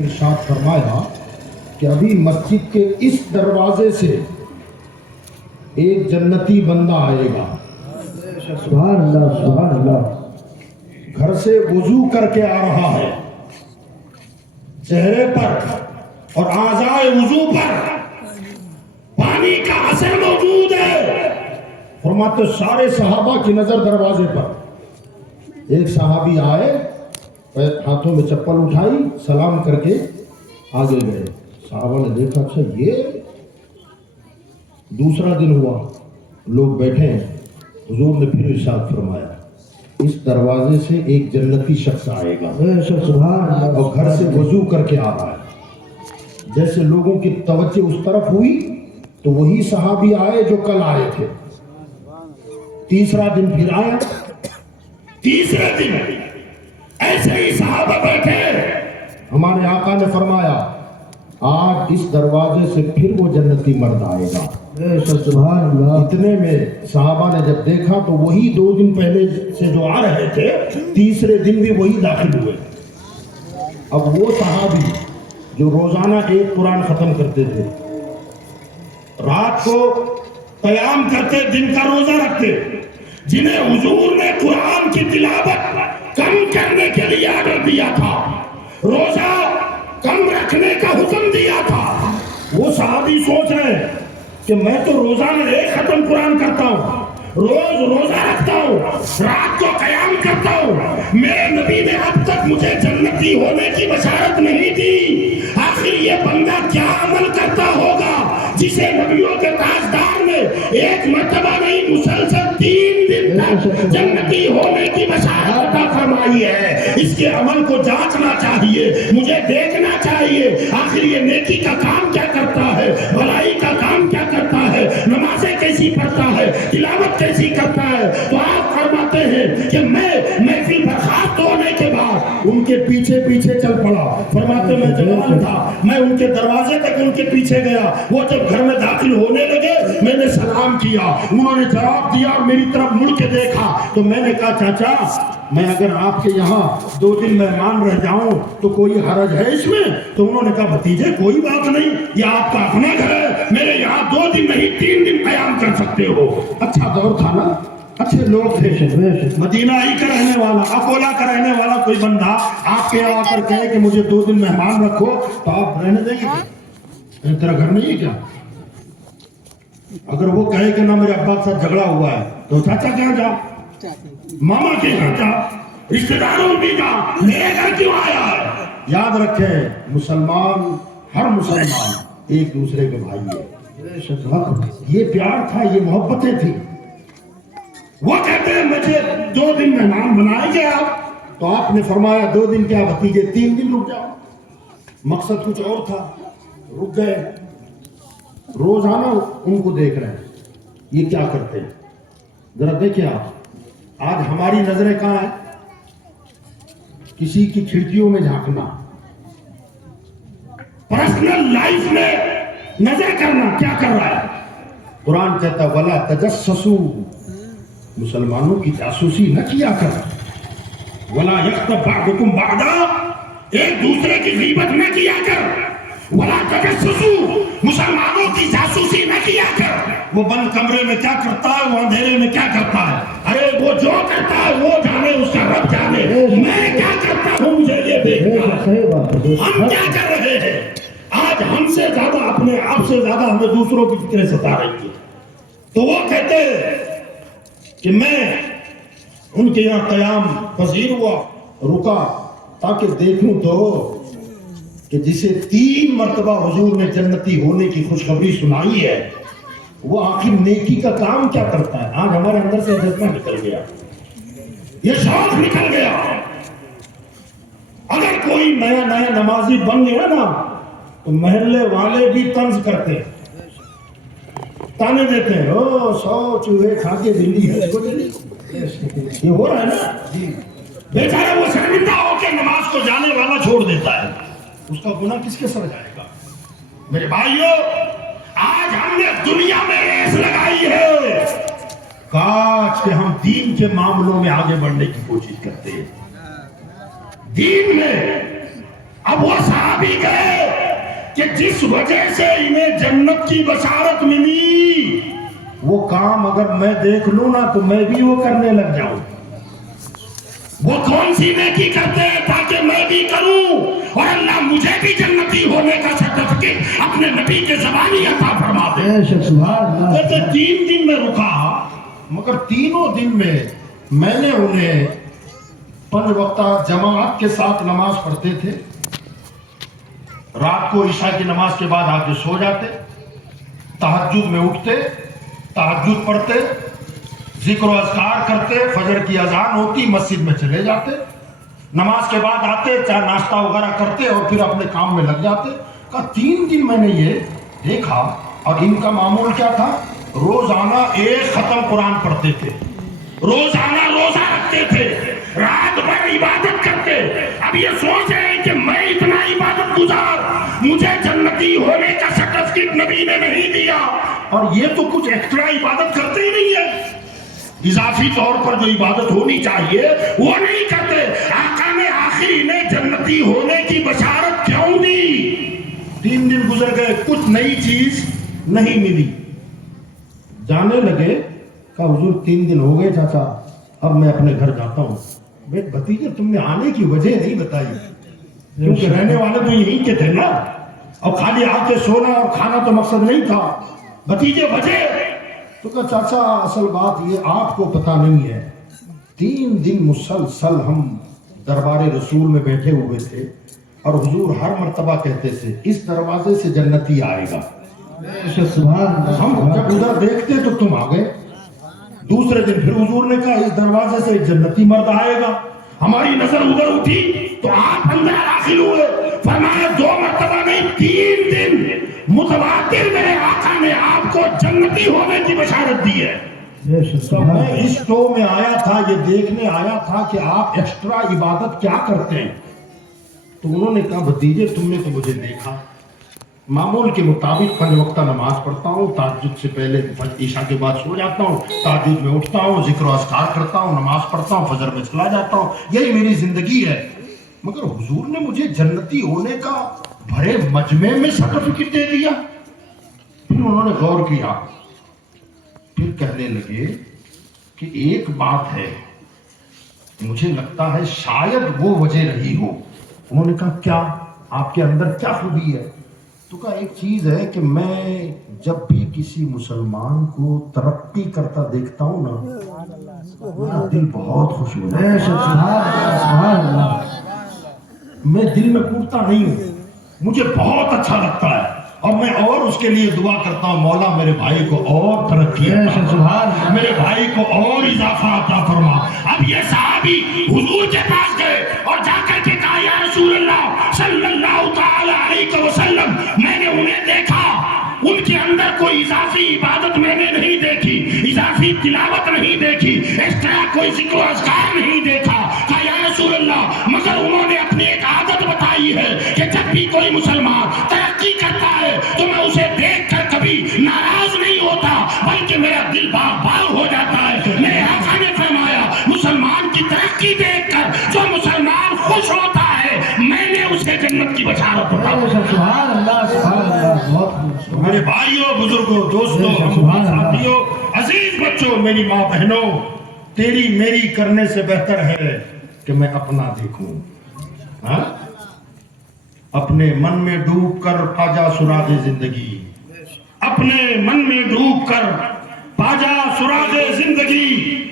ارشاد فرمایا کہ ابھی مسجد کے اس دروازے سے ایک جنتی بندہ آئے گا. سبحان اللہ سبحان اللہ. گھر سے وضو کر کے آ رہا ہے, چہرے پر اور اعضائے وضو پر پانی کا اثر موجود ہے. فرماتے سارے صحابہ کی نظر دروازے پر. ایک صحابی آئے, ہاتھوں میں چپل اٹھائی, سلام کر کے آگے گئے. صحابہ نے دیکھا اچھا یہ دوسرا دن ہوا, لوگ بیٹھے ہیں. حضور نے پھر ارشاد فرمایا اس دروازے سے ایک جنتی شخص آئے گا سبحان اللہ. اور گھر سے وضو کر کے آ رہا ہے. جیسے لوگوں کی توجہ اس طرف ہوئی تو وہی صحابی آئے جو کل آئے تھے. تیسرا دن پھر آیا, تیسرے دن ایسے ہی صحابہ بیٹھے. ہمارے آقا نے فرمایا آج اس دروازے سے پھر وہ جنتی مرد آئے گا. سبحان اللہ. اتنے میں صحابہ نے جب دیکھا تو وہی 2 دن پہلے سے جو آ رہے تھے, تیسرے دن بھی وہی داخل ہوئے. اب وہ صحابی جو روزانہ ایک قرآن ختم کرتے تھے, رات کو قیام کرتے, دن کا روزہ رکھتے, جنہیں حضور نے قرآن کی تلاوت کم کرنے کے لیے آرڈر دیا تھا, روزہ کم رکھنے کا حکم دیا تھا, وہ صحابی سوچ رہے ہیں کہ میں تو روزانہ ایک ختم قرآن کرتا ہوں, روز روزہ رکھتا ہوں, رات کو قیام کرتا ہوں, میرے نبی نے اب تک مجھے جنتی ہونے کی بشارت نہیں دی. آخر یہ بندہ کیا عمل کرتا ہوگا جسے نبیوں کے تاجدار نے ایک مرتبہ نہیں مسلسل 3 دن تک جنتی ہونے کی بشارت عطا فرمائی ہے. اس کے عمل کو جانچنا چاہیے, مجھے دیکھنا چاہیے آخر یہ نیکی کا کام کیا کرتا ہے, بھلائی کا کام کیا کرتا ہے, نمازیں کیسی پڑھتا ہے, تلاوت کیسی کرتا ہے. تو آپ فرماتے ہیں کہ میں محفل برخاست ہونے کے بعد ان کے پیچھے پیچھے چل پڑا. فرماتے میں جوان تھا, میں ان کے دروازے تک ان کے پیچھے گیا. وہ جب گھر میں داخل ہونے لگے میں نے سلام کیا, انہوں نے جواب دیا, میری طرف مڑ کے دیکھا تو میں نے کہا چاچا میں اگر آپ کے یہاں 2 دن مہمان رہ جاؤں تو کوئی حرج ہے اس میں؟ تو انہوں نے کہا بھتیجے کوئی بات نہیں, یہ آپ کا اپنا گھر ہے, میرے یہاں 2 دن نہیں 3 دن قیام کر سکتے ہو. اچھا دور تھا نا, اچھے لوگ تھے. مدینہ ہی کا رہنے والا, اکولا کا رہنے والا کوئی بندہ آپ کے یہاں آ کر کہے کہ مجھے 2 دن مہمان رکھو تو آپ رہنے دیں گے؟ تیرا گھر نہیں ہے کیا؟ اگر وہ کہے کہ نہ میرے ابا کے ساتھ جھگڑا ہوا ہے تو چاچا کہاں جا, ماما کے گھر جا, رشتے داروں بھی جا, میرے گھر کیوں آیا ہے؟ یاد رکھیں مسلمان, ہر مسلمان ایک دوسرے کے بھائی ہے. یہ پیار تھا, یہ محبتیں تھی. وہ کہتے ہیں مجھے 2 دن مہمان بنائیں گے آپ, تو آپ نے فرمایا 2 دن کیا بھتیجے 3 دن رک جاؤ. مقصد کچھ اور تھا, رک گئے. روزانہ ان کو دیکھ رہے ہیں یہ کیا کرتے ہیں. ذرا دیکھیں آپ, آج ہماری نظریں کہاں ہیں؟ کسی کی کھڑکیوں میں جھانکنا, پرسنل لائف میں نظر کرنا, کیا کر رہا ہے؟ قرآن کہتا ولا تجسسوا, مسلمانوں کی جاسوسی نہ کیا کر. ولا یغتب بعضکم بعضا, ایک دوسرے کی غیبت نہ کیا کر. ولا تجسسوا, مسلمانوں کی جاسوسی نہ کیا کر. وہ بند کمرے میں کیا کرتا ہے, وہ اندھیرے میں کیا کرتا ہے, ارے وہ جو کرتا ہے وہ جانے, اس کا رب جانے. میں کیا کرتا ہوں مجھے یہ دیکھنا. ہم کیا کر رہے ہیں آج؟ ہم سے زیادہ, اپنے آپ سے زیادہ ہمیں دوسروں کی فکریں ستا رہی ہے. تو وہ کہتے ہیں کہ میں ان کے یہاں قیام پذیر ہوا, رکا تاکہ دیکھوں تو کہ جسے 3 مرتبہ حضور نے جنتی ہونے کی خوشخبری سنائی ہے وہ آخر نیکی کا کام کیا کرتا ہے. آج ہمارے اندر سے جذبہ نکل گیا, یہ شوق نکل گیا. اگر کوئی نیا نمازی بن گیا نا تو محلے والے بھی طنز کرتے ہیں, تانے دیتے ہیں, او 100 چوہے کھا کے بلی ہے. یہ ہو رہا ہے نا. بیچارہ وہ شرمندہ ہو کے نماز کو جانے والا چھوڑ دیتا ہے, اس کا گناہ کس کے سر جائے گا؟ میرے بھائیوں, آج ہم نے دنیا میں ریس لگائی ہے, کاش کہ ہم دین کے معاملوں میں آگے بڑھنے کی کوشش کرتے ہیں. دین میں اب وہ صحابی گئے کہ جس وجہ سے انہیں جنت کی بشارت ملی، وہ کام اگر میں دیکھ لوں نا تو میں بھی وہ کرنے لگ جاؤں۔ وہ کون سی نیکی کرتے ہیں تاکہ میں بھی کروں اور اللہ مجھے بھی جنتی ہونے کا سرٹیفکیٹ اپنے نبی کے زبانی عطا فرما دے۔ بے شک سبحان اللہ۔ کہتے 3 دن میں رکا، مگر تینوں دن میں میں نے انہیں 5 وقتہ جماعت کے ساتھ نماز پڑھتے تھے، رات کو عشاء کی نماز کے بعد آ کے سو جاتے، تہجد میں اٹھتے، تہجد پڑھتے، ذکر و اذکار کرتے، فجر کی اذان ہوتی مسجد میں چلے جاتے، نماز کے بعد آتے، چاہے ناشتہ وغیرہ کرتے اور پھر اپنے کام میں لگ جاتے۔ کہا 3 دن میں نے یہ دیکھا، اور ان کا معمول کیا تھا؟ روزانہ 1 ختم قرآن پڑھتے تھے، روزانہ روزہ رکھتے تھے، رات بھر عبادت کرتے۔ اب یہ سوچ رہے ہیں کہ میں اتنا عبادت گزار، مجھے جنتی ہونے کا سرٹیفکیٹ نبی نے نہیں دیا، اور یہ تو کچھ ایکسٹرا عبادت کرتے ہی نہیں ہے، اضافی طور پر جو عبادت ہونی چاہیے وہ نہیں کرتے۔ آقا نے آخری نے جنتی ہونے کی بشارت کیوں دی؟ 3 دن گزر گئے، کچھ نئی چیز نہیں ملی، جانے لگے۔ کہا حضور 3 دن ہو گئے چاچا، اب میں اپنے گھر جاتا ہوں۔ بھتیجے تم نے آنے کی وجہ نہیں بتائی، کیونکہ رہنے والے تو یہیں کے تھے نا، اور خالی آ کے سونا اور کھانا تو مقصد نہیں تھا۔ بھتیجے وجہ تو کہا چاچا اصل بات یہ آپ کو پتہ نہیں ہے، 3 دن مسلسل ہم دربار رسول میں بیٹھے ہوئے تھے، اور حضور ہر مرتبہ کہتے تھے اس دروازے سے جنتی آئے گا۔ ہم جب ادھر دیکھتے تو تم آ گئے، دوسرے دن پھر حضور نے کہا اس دروازے سے ایک جنتی مرد آئے گا، ہماری نظر ادھر اٹھی تو آپ اندر داخل ہوئے، فرمایا 2 مرتبہ نہیں 3 دن متواتر میرے آقا نے آپ کو جنتی ہونے کی بشارت دی ہے۔ تو میں اس شو میں آیا تھا، یہ دیکھنے آیا تھا کہ آپ ایکسٹرا عبادت کیا کرتے ہیں۔ تو انہوں نے کہا بھتیجے تم نے تو مجھے دیکھا، معمول کے مطابق 5 وقتہ نماز پڑھتا ہوں، تہجد سے پہلے عشاء کے بعد سو جاتا ہوں، تہجد میں اٹھتا ہوں، ذکر و اذکار کرتا ہوں، نماز پڑھتا ہوں، فجر میں چلا جاتا ہوں، یہی میری زندگی ہے۔ مگر حضور نے مجھے جنتی ہونے کا بھرے مجمع میں سرٹیفکیٹ دے دیا۔ پھر انہوں نے غور کیا، پھر کہنے لگے کہ ایک بات ہے، مجھے لگتا ہے شاید وہ وجہ رہی ہو۔ انہوں نے کہا کیا؟ آپ کے اندر کیا خوبی ہے؟ تو کہا ایک چیز ہے کہ میں جب بھی کسی مسلمان کو ترقی کرتا دیکھتا ہوں نا، میرا دل بہت خوش ہو جاتا ہے، میں دل میں ٹوٹتا نہیں ہوں، مجھے بہت اچھا لگتا ہے، اور میں اور اس کے لیے دعا کرتا ہوں مولا میرے بھائی کو اور ترقی عطا فرما، میرے بھائی کو اور اضافہ عطا فرما۔ اب یہ صحابی حضور کے پاس گئے اور جا کر کے کہا یا رسول اللہ صلی اللہ تعالی علیہ وسلم، میں نے انہیں دیکھا، ان کے اندر کوئی اضافی عبادت میں نے نہیں دیکھی، اضافی تلاوت نہیں دیکھی، ایکسٹرا کوئی ذکر و اذکار نہیں دیکھا۔ کہا یا رسول اللہ مگر انہوں نے اپنی ایک عادت بتائی ہے کہ جب بھی کوئی مسلمان ترقی کرتا ہے تو میں اسے دیکھ کر کبھی ناراض نہیں ہوتا، بلکہ میرا دل باغ باغ ہو جاتا ہے۔ میرے آقا نے فرمایا مسلمان کی ترقی دیکھ کر جو مسلمان خوش ہوتا ہے میں نے اسے جنت کی بشارت میرے بھائیوں، بزرگوں، دوستوں، ساتھیوں، عزیز بچوں، میری ماں بہنوں، تیری میری کرنے سے بہتر ہے کہ میں اپنا دیکھوں۔ ہاں؟ اپنے من میں ڈوب کر پاجا سراغ زندگی، اپنے من میں ڈوب کر پاجا سراغ